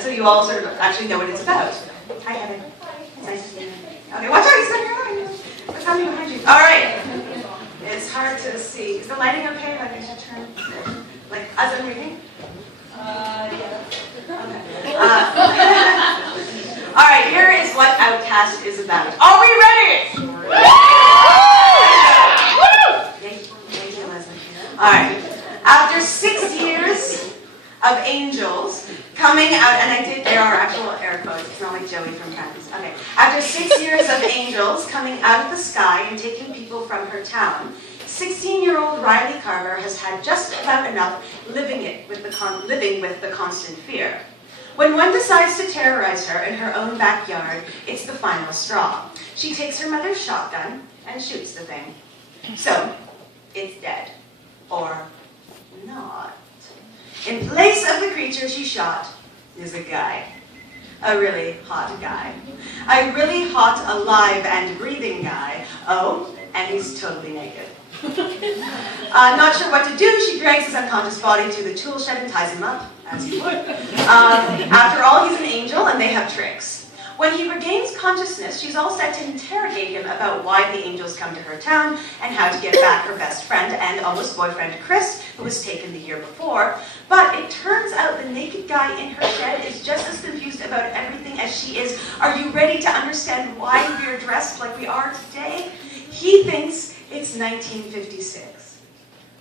So you all sort of actually know what it's about. Hi, Heather. It's nice to see you. Okay, watch out, you stuck your eye. What's happening behind you? All right. It's hard to see. Is the lighting okay? Like I should turn, like as I'm reading? Yeah. Okay. All right, here is what Outcast is about. Are we ready? Thank you, Leslie. All right. After 6 years of angels coming out, and there are actual air quotes, it's not like Joey from Friends. Okay. After 6 years of angels coming out of the sky and taking people from her town, 16-year-old Riley Carver has had just about enough living with the constant fear. When one decides to terrorize her in her own backyard, it's the final straw. She takes her mother's shotgun and shoots the thing. So, it's dead. Or not. In place of the creature she shot is a guy. A really hot guy. A really hot, alive, and breathing guy. Oh, and he's totally naked. Not sure what to do, she drags his unconscious body to the tool shed and ties him up, as you would. After all, he's an angel, and they have tricks. When he regains consciousness, she's all set to interrogate him about why the angels come to her town and how to get back her best friend and almost boyfriend Chris, who was taken the year before. But it turns out the naked guy in her shed is just as confused about everything as she is. Are you ready to understand why we're dressed like we are today? He thinks it's 1956.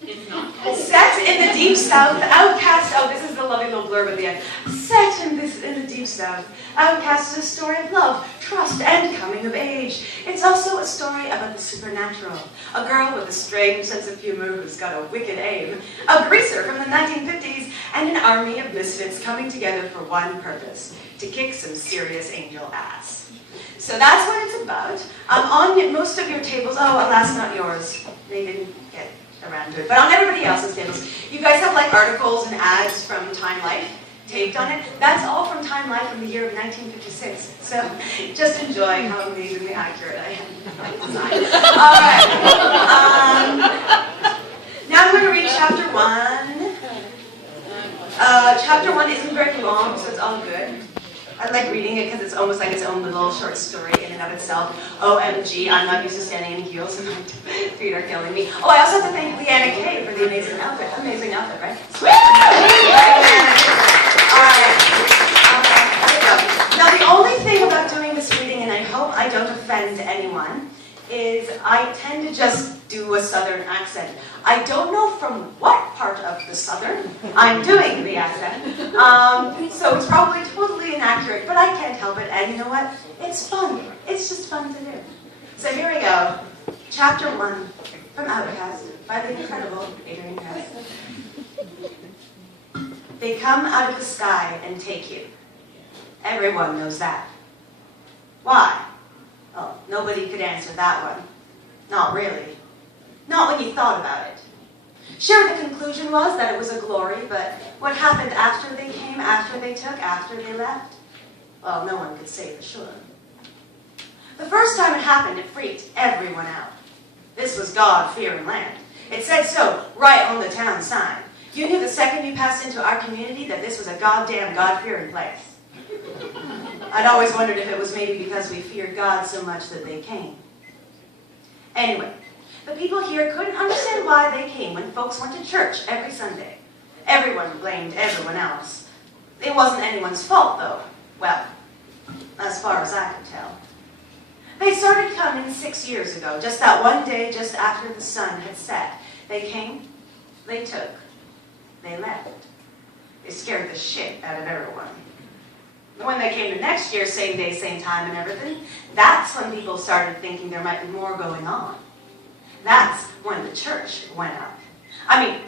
It's not. Set in the deep south, Outcast, oh, this is the lovely little blurb at the end. Set in the deep south, Outcast is a story of love, trust, and coming of age. It's also a story about the supernatural. A girl with a strange sense of humor who's got a wicked aim, a greaser from the 1950s, and an army of misfits coming together for one purpose, to kick some serious angel ass. So that's what it's about. On most of your tables, oh, alas, not yours. They didn't get around to it. But on everybody else's tables, you guys have like articles and ads from Time Life taped on it. That's all from Time Life from the year of 1956. So just enjoy how amazingly accurate I am. All right. Now I'm going to read chapter 1. Chapter 1 isn't very long, so it's all good. I like reading it because it's almost like its own little short story in and of itself. OMG, I'm not used to standing in heels and my feet are killing me. Oh, I also have to thank Leanna Kay for the amazing outfit. Amazing outfit, right? Alright. Now the only thing about doing this reading, and I hope I don't offend anyone, is I tend to just do a southern accent. I don't know from what part of the southern I'm doing the accent, so it's probably totally inaccurate, but I can't help it, and you know what? It's fun. It's just fun to do. So here we go. Chapter 1 from Outcast by the incredible Adrienne Kress. They come out of the sky and take you. Everyone knows that. Why? Oh, nobody could answer that one. Not really. Not when you thought about it. Sure, the conclusion was that it was a glory, but what happened after they came, after they took, after they left? Well, no one could say for sure. The first time it happened, it freaked everyone out. This was God-fearing land. It said so right on the town sign. You knew the second you passed into our community that this was a goddamn God-fearing place. I'd always wondered if it was maybe because we feared God so much that they came. Anyway, the people here couldn't understand why they came when folks went to church every Sunday. Everyone blamed everyone else. It wasn't anyone's fault, though. Well, as far as I could tell. They started coming 6 years ago, just that one day just after the sun had set. They came, they took, they left. They scared the shit out of everyone. When they came the next year, same day, same time and everything, that's when people started thinking there might be more going on. That's when the church went up. I mean,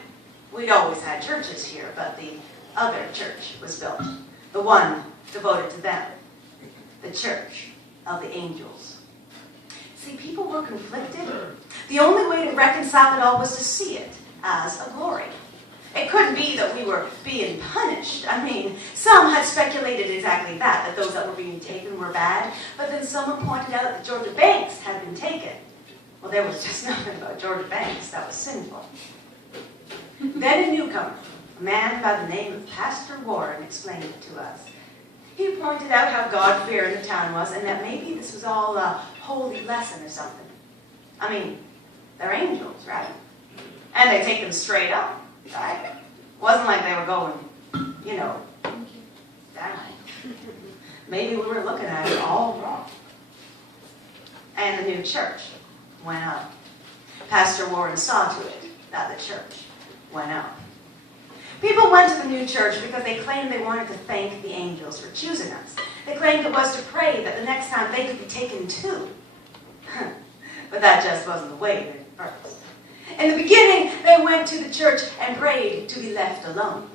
we'd always had churches here, but the other church was built. The one devoted to them. The church of the angels. See, people were conflicted. The only way to reconcile it all was to see it as a glory. It couldn't be that we were being punished. I mean, some had speculated exactly that those that were being taken were bad, but then someone pointed out that Georgia Banks had been taken. Well, there was just nothing about Georgia Banks that was sinful. Then a newcomer, A man by the name of Pastor Warren explained it to us. He pointed out how God-fearing the town was and that maybe this was all a holy lesson or something. I mean, they're angels, right? And they take them straight up, right? Wasn't like they were going, you know, down. Maybe we were looking at it all wrong. And the new church went up. Pastor Warren saw to it that the church went up. People went to the new church because they claimed they wanted to thank the angels for choosing us. They claimed it was to pray that the next time they could be taken too. But that just wasn't the way they first. In the beginning, they went to the church and prayed to be left alone.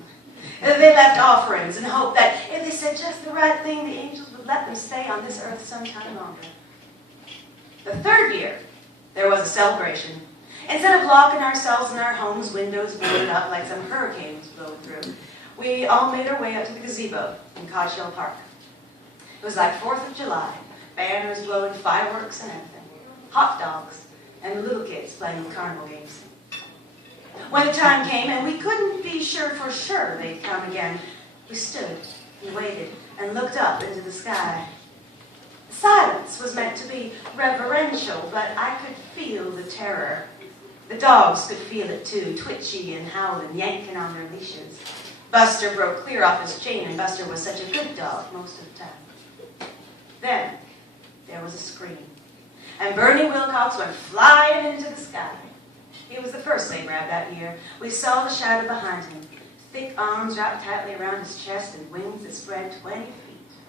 They left offerings and hoped that if they said just the right thing, the angels would let them stay on this earth some time longer. The third year, there was a celebration. Instead of locking ourselves in our homes, windows boarded up like some hurricane was blowing through, we all made our way up to the gazebo in Cottage Hill Park. It was like 4th of July, banners blowing, fireworks and everything, hot dogs, and the little kids playing the carnival games. When the time came and we couldn't be sure for sure they'd come again, we stood and waited and looked up into the sky. The silence was meant to be reverential, but I could feel the terror. The dogs could feel it too, twitchy and howling, yanking on their leashes. Buster broke clear off his chain, and Buster was such a good dog most of the time. Then there was a scream, and Bernie Wilcox went flying into the sky. He was the first they grabbed that year. We saw the shadow behind him, thick arms wrapped tightly around his chest and wings that spread 20 feet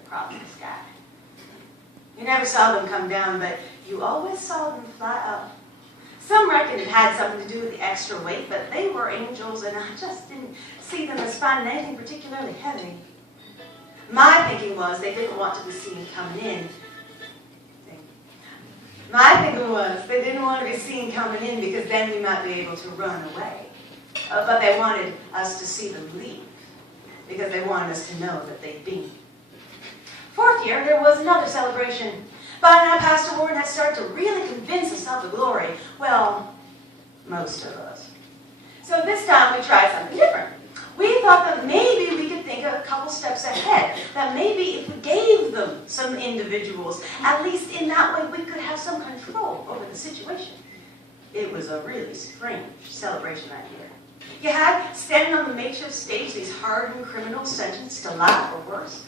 across the sky. You never saw them come down, but you always saw them fly up. Some reckoned it had something to do with the extra weight, but they were angels, and I just didn't see them as finding anything particularly heavy. My thinking was they didn't want to be seen coming in. They didn't want to be seen coming in because then we might be able to run away. But they wanted us to see them leave because they wanted us to know that they'd been. Fourth year, there was another celebration. By now, Pastor Warren had started to really convince us of the glory. Well, most of us. So this time we tried something different. We thought that maybe we could think a couple steps ahead. That maybe if we gave them some individuals, at least in that way we could have some control over the situation. It was a really strange celebration that year. You had, standing on the makeshift stage, these hardened criminals sentenced to life or worse.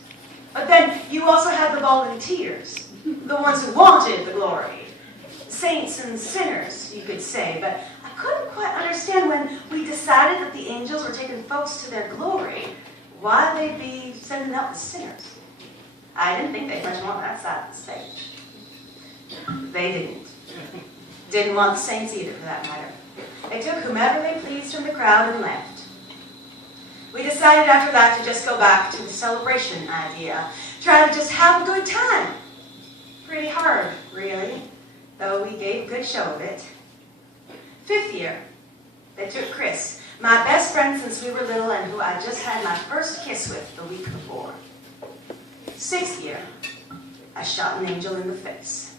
But then you also had the volunteers, the ones who wanted the glory. Saints and sinners, you could say, but I couldn't quite understand when we decided that the angels were taking folks to their glory, why they'd be sending out the sinners. I didn't think they'd much want that side of the stage. They didn't. Didn't want the saints either, for that matter. They took whomever they pleased from the crowd and left. We decided after that to just go back to the celebration idea, try to just have a good time. Pretty hard, really, though we gave a good show of it. Fifth year, they took Chris, my best friend since we were little and who I just had my first kiss with the week before. Sixth year, I shot an angel in the face.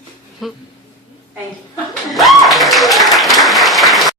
Thank you.